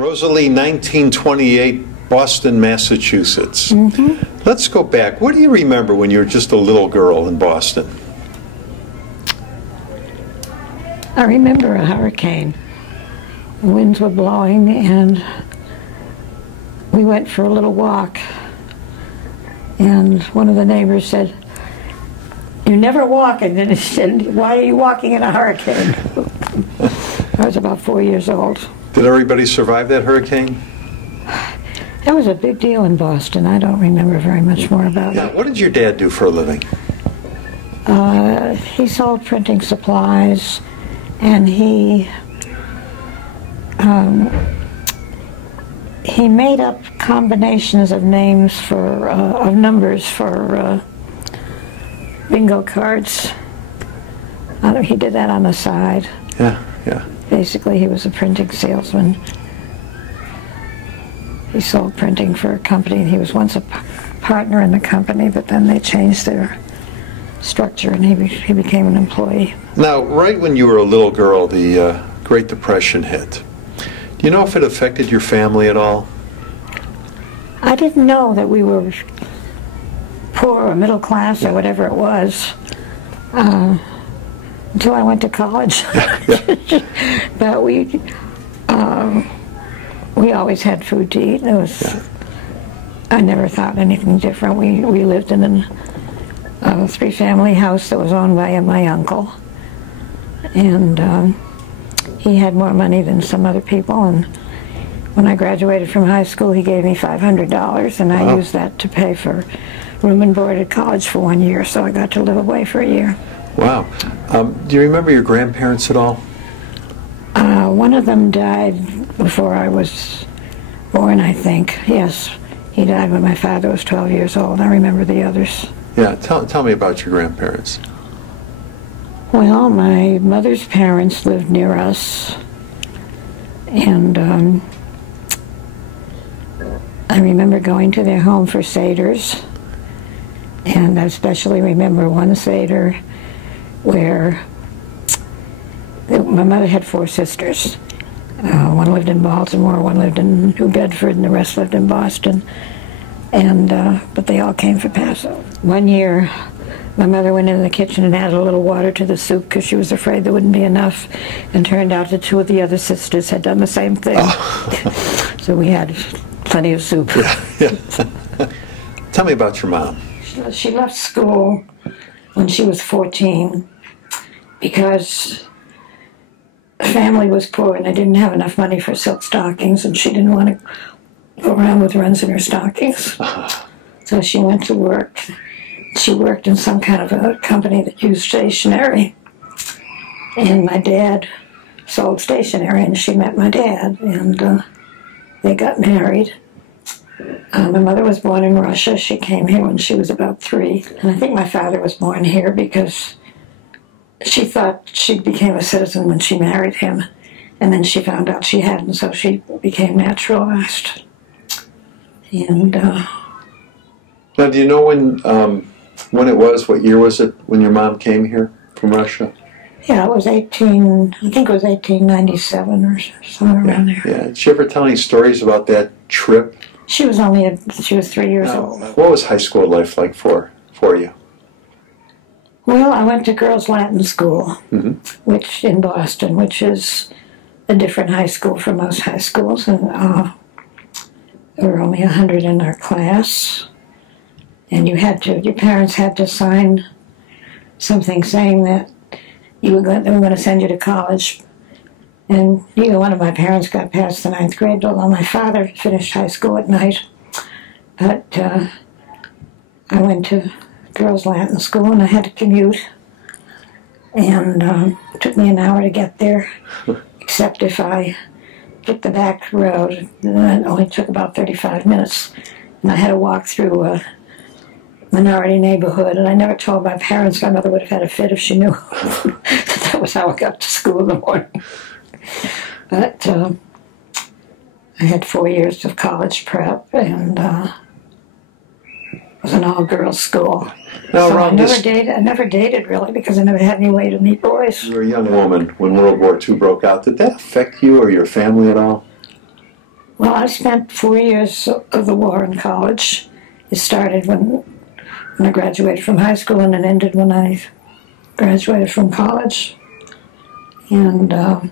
Rosalie, 1928, Boston, Massachusetts. Mm-hmm. Let's go back. What do you remember when you were just a little girl in Boston? I remember a hurricane. The winds were blowing, and we went for a little walk. And one of the neighbors said, "You never walk." And then he said, "Why are you walking in a hurricane?" I was about 4 years old. Did everybody survive that hurricane? That was a big deal in Boston. I don't remember very much more about it. What did your dad do for a living? He sold printing supplies, and he made up combinations of names for of numbers for bingo cards. He did that on the side. Yeah. Basically, he was a printing salesman. He sold printing for a company. He was once a partner in the company, but then they changed their structure, and he became an employee. Now, right when you were a little girl, the Great Depression hit. Do you know if it affected your family at all? I didn't know that we were poor or middle class or whatever it was until I went to college. But we always had food to eat. I never thought anything different. We lived in a three-family house that was owned by my uncle, and he had more money than some other people. And when I graduated from high school, he gave me $500, and I used that to pay for room and board at college for 1 year. So I got to live away for a year. Wow. Do you remember your grandparents at all? One of them died before I was born, I think. Yes, he died when my father was 12 years old. I remember the others. Yeah, tell me about your grandparents. Well, my mother's parents lived near us, and I remember going to their home for Seders, and I especially remember one Seder where my mother had 4 sisters. One lived in Baltimore, one lived in New Bedford, and the rest lived in Boston. And but they all came for Passover. One year, my mother went into the kitchen and added a little water to the soup because she was afraid there wouldn't be enough, and turned out that 2 of the other sisters had done the same thing. Oh. So we had plenty of soup. Yeah. Tell me about your mom. She left school when she was 14 because the family was poor and they didn't have enough money for silk stockings, and she didn't want to go around with runs in her stockings. So she went to work. She worked in some kind of a company that used stationery, and my dad sold stationery, and she met my dad, and they got married. My mother was born in Russia. She came here when she was about 3, and I think my father was born here because she thought she became a citizen when she married him, and then she found out she hadn't, so she became naturalized. And now, do you know when it was? What year was it when your mom came here from Russia? Yeah, it was I think it was 1897 or somewhere around there. Yeah. Did she ever tell any stories about that trip? She was 3 years old. What was high school life like for you? Well, I went to girls' Latin school, which in Boston, which is a different high school from most high schools, and there were only 100 in our class, and your parents had to sign something saying that they were going to send you to college. And neither one of my parents got past the 9th grade, although my father finished high school at night. But I went to girls' Latin school, and I had to commute. And it took me an hour to get there, except if I took the back road. It only took about 35 minutes. And I had to walk through a minority neighborhood, and I never told my parents. My mother would have had a fit if she knew that was how I got to school in the morning. But I had 4 years of college prep, and it was an all-girls school. Now, so I never dated really, because I never had any way to meet boys. You were a young woman when World War II broke out. Did that affect you or your family at all? Well, I spent 4 years of the war in college. It started when I graduated from high school, and it ended when I graduated from college. And there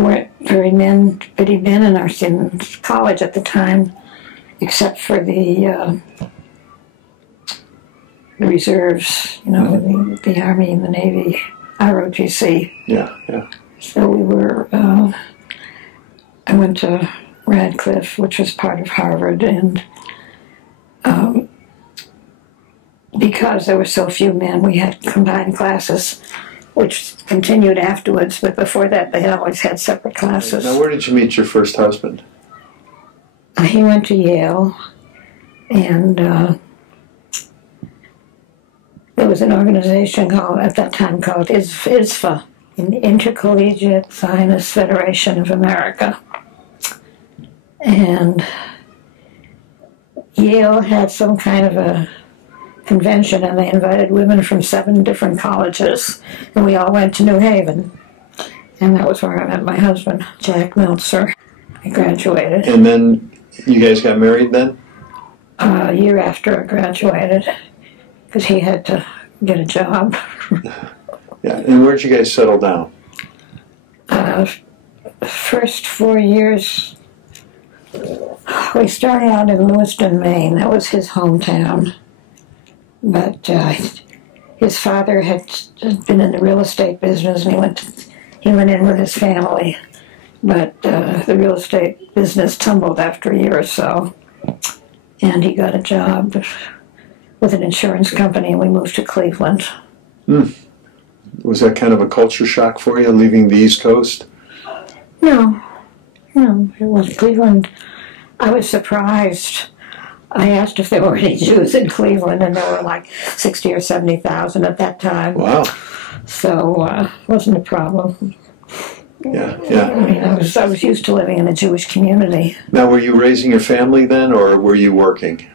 weren't very many men in college at the time, except for the reserves, you know, the Army and the Navy, ROTC. Yeah, yeah. So we were, I went to Radcliffe, which was part of Harvard, and because there were so few men, we had combined classes, which continued afterwards, but before that they always had separate classes. Now, where did you meet your first husband? He went to Yale, and there was an organization at that time called ISFA, the Intercollegiate Zionist Federation of America. And Yale had some kind of a convention, and they invited women from 7 different colleges, and we all went to New Haven. And that was where I met my husband, Jack Meltzer. I graduated. And then you guys got married then? A year after I graduated, because he had to get a job. Yeah, and where'd you guys settle down? First 4 years, we started out in Lewiston, Maine. That was his hometown. But his father had been in the real estate business, and he went in with his family. But the real estate business tumbled after a year or so, and he got a job with an insurance company, and we moved to Cleveland. Was that kind of a culture shock for you, leaving the East Coast? No, it was Cleveland. I was surprised. I asked if there were any Jews in Cleveland, and there were like 60 or 70,000 at that time. Wow. So it wasn't a problem. Yeah, yeah. I mean, I was used to living in a Jewish community. Now, were you raising your family then, or were you working?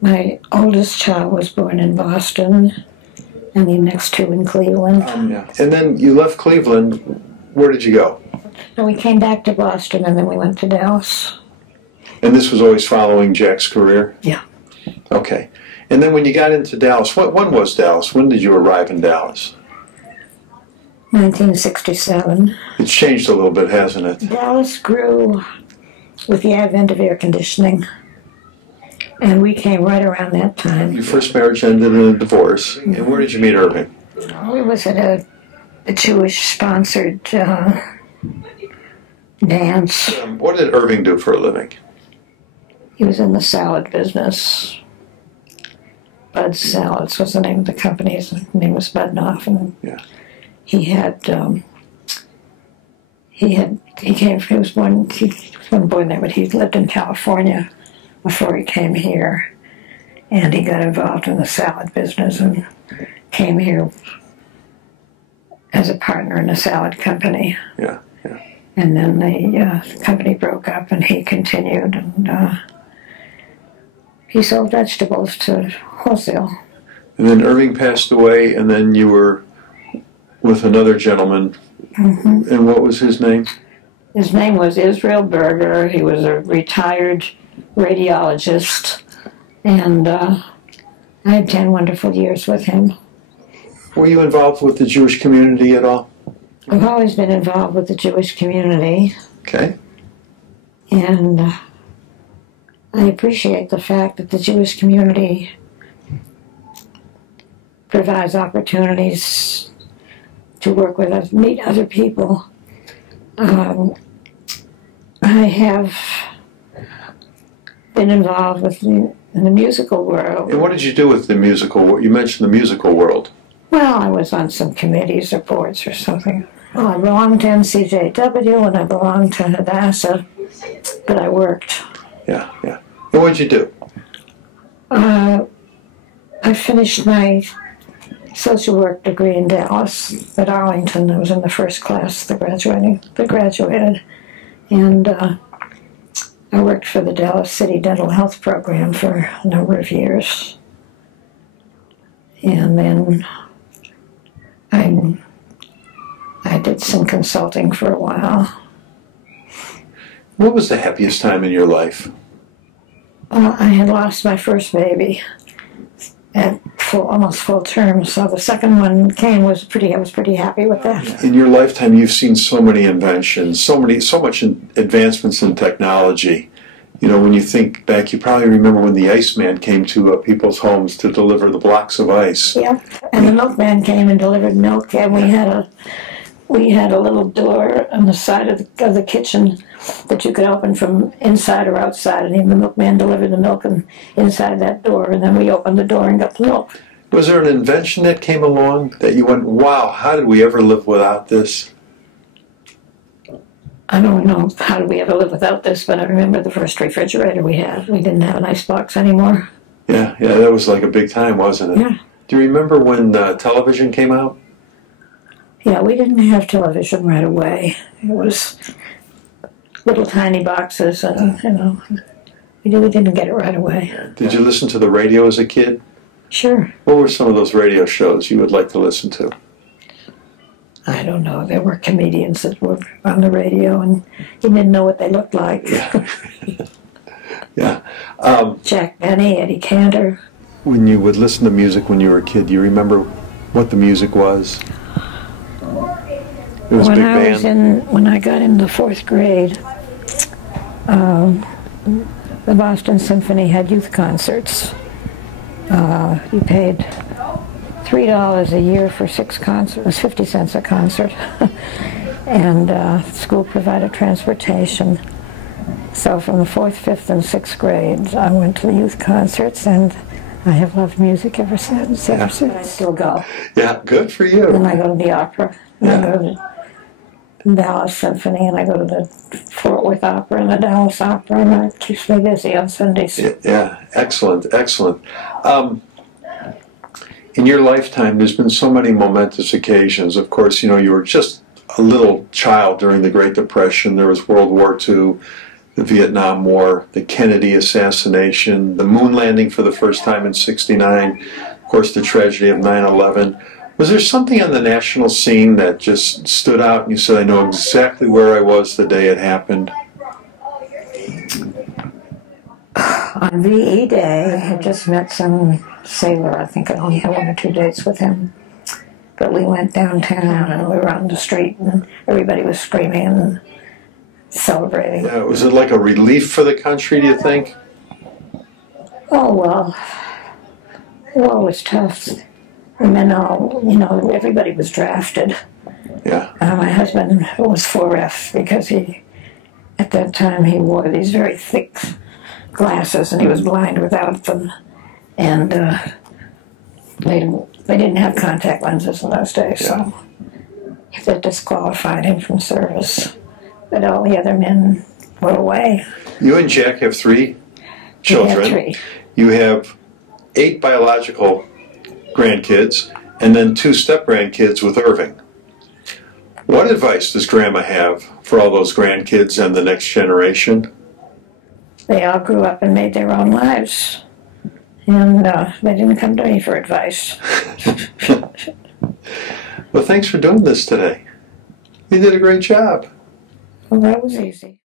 My oldest child was born in Boston, and the next 2 in Cleveland. Yeah. And then you left Cleveland. Where did you go? So we came back to Boston, and then we went to Dallas. And this was always following Jack's career? Yeah. Okay. And then when you got into Dallas, when was Dallas? When did you arrive in Dallas? 1967. It's changed a little bit, hasn't it? Dallas grew with the advent of air conditioning, and we came right around that time. Your first marriage ended in a divorce. And where did you meet Irving? We was at a Jewish-sponsored dance. What did Irving do for a living? He was in the salad business. Bud's Salads was the name of the company. His name was Budnoff, and Yeah. he was born there, but he lived in California before he came here, and he got involved in the salad business and came here as a partner in a salad company. Yeah, yeah. And then the company broke up, and he continued, and he sold vegetables to wholesale. And then Irving passed away, and then you were with another gentleman. Mm-hmm. And what was his name? His name was Israel Berger. He was a retired radiologist, and I had 10 wonderful years with him. Were you involved with the Jewish community at all? I've always been involved with the Jewish community. Okay. And I appreciate the fact that the Jewish community provides opportunities to work with us, meet other people. I have been involved in the musical world. And what did you do with the musical world? You mentioned the musical world. Well, I was on some committees or boards or something. Well, I belonged to NCJW and I belonged to Hadassah, but I worked. Yeah, yeah. And what did you do? I finished my social work degree in Dallas at Arlington. I was in the first class that graduated. And I worked for the Dallas City Dental Health Program for a number of years. And then I did some consulting for a while. What was the happiest time in your life? I had lost my first baby at almost full term, so the second one came I was pretty happy with that. In your lifetime, you've seen so many inventions, so much advancements in technology. You know, when you think back, you probably remember when the Iceman came to people's homes to deliver the blocks of ice. Yeah, and the milkman came and delivered milk, and we had a little door on the side of the kitchen that you could open from inside or outside, and even the milkman delivered the milk inside that door, and then we opened the door and got the milk. Was there an invention that came along that you went, wow, how did we ever live without this? I don't know how did we ever live without this, but I remember the first refrigerator we had. We didn't have an icebox anymore. Yeah, that was like a big time, wasn't it? Yeah. Do you remember when television came out? Yeah, we didn't have television right away. It was little tiny boxes, and, you know, we didn't get it right away. Did you listen to the radio as a kid? Sure. What were some of those radio shows you would like to listen to? I don't know. There were comedians that were on the radio, and you didn't know what they looked like. Yeah. Jack Benny, Eddie Cantor. When you would listen to music when you were a kid, do you remember what the music was? It was big band. When I got into fourth grade, the Boston Symphony had youth concerts. You paid $3 a year for 6 concerts. It was 50 cents a concert. And the school provided transportation. So from the 4th, 5th, and 6th grades, I went to the youth concerts, and I have loved music ever since. I still go. Yeah, good for you. And I go to the opera. And I go to the Dallas Symphony, and I go to the Fort Worth Opera and the Dallas Opera, and that keeps me busy on Sundays. Yeah, excellent. In your lifetime, there's been so many momentous occasions. Of course, you know, you were just a little child during the Great Depression. There was World War II, the Vietnam War, the Kennedy assassination, the moon landing for the first time in '69, of course, the tragedy of 9/11. Was there something on the national scene that just stood out and you said, I know exactly where I was the day it happened? On VE Day, I had just met some sailor. I think I only had 1 or 2 dates with him. But we went downtown and we were on the street and everybody was screaming and celebrating. Yeah, was it like a relief for the country, do you think? Oh, well, it was tough. And then, you know, everybody was drafted. Yeah. My husband was 4F because at that time, he wore these very thick glasses and he was blind without them. And they didn't have contact lenses in those days, so that disqualified him from service. But all the other men were away. You and Jack have 3 children. We have 3. You have 8 biological grandkids and then 2 step-grandkids with Irving. What advice does Grandma have for all those grandkids and the next generation? They all grew up and made their own lives. And they didn't come to me for advice. Well, thanks for doing this today. You did a great job. Well, that was easy.